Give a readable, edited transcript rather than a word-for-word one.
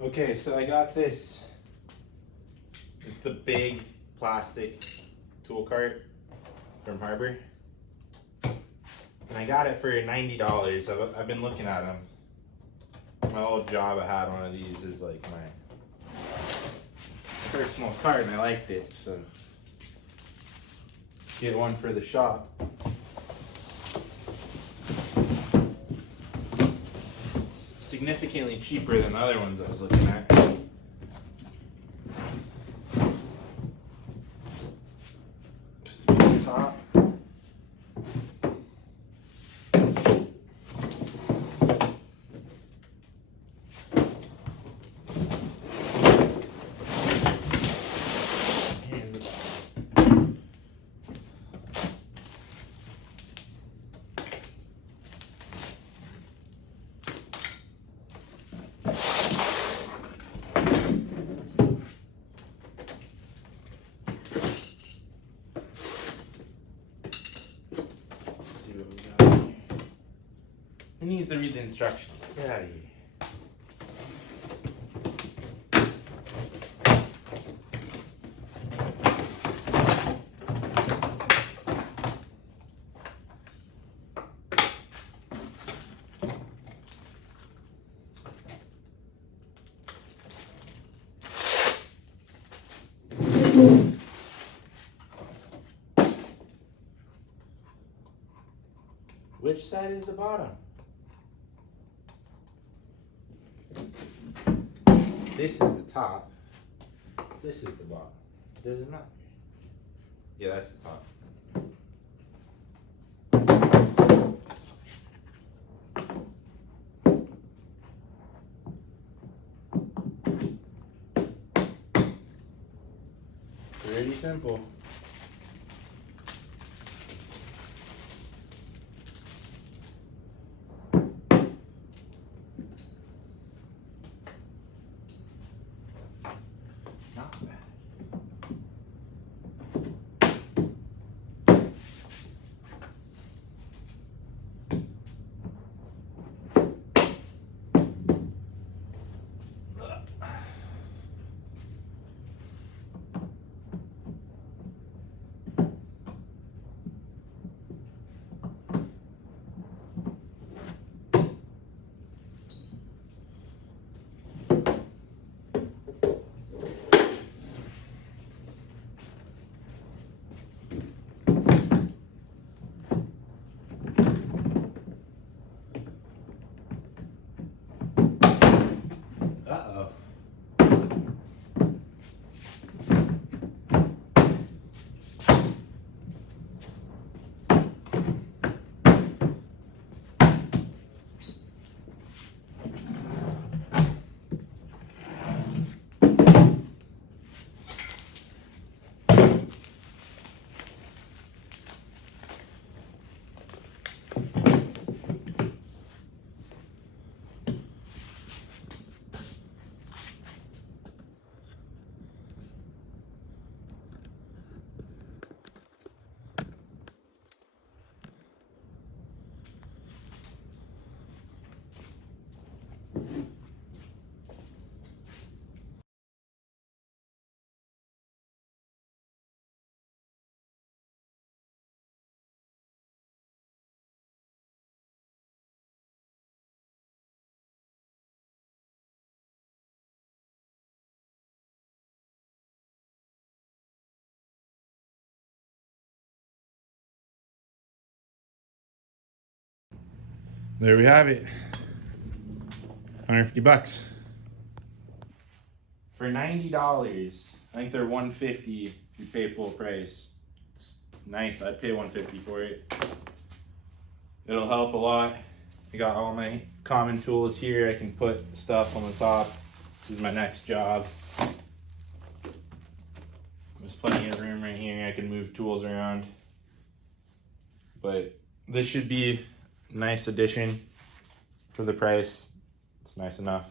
Okay, so I got this. It's the big plastic tool cart from Harbor. And I got it for $90. I've been looking at them. My old job, I had one of these as like my personal cart, and I liked it, so get one for the shop. It's significantly cheaper than the other ones I was looking at. Just a big top. Here's the bottom. See what we got here. Who needs to read the instructions? Get out of here. Which side is the bottom? This is the top. This is the bottom. Does it not? Yeah, that's the top. Pretty simple. Not bad. Uh-oh. There we have it. 150 bucks. For $90. I think they're $150 if you pay full price. It's nice. I'd pay $150 for it. It'll help a lot. I got all my common tools here. I can put stuff on the top. This is my next job. There's plenty of room right here. I can move tools around. But this should be a nice addition for the price. It's nice enough.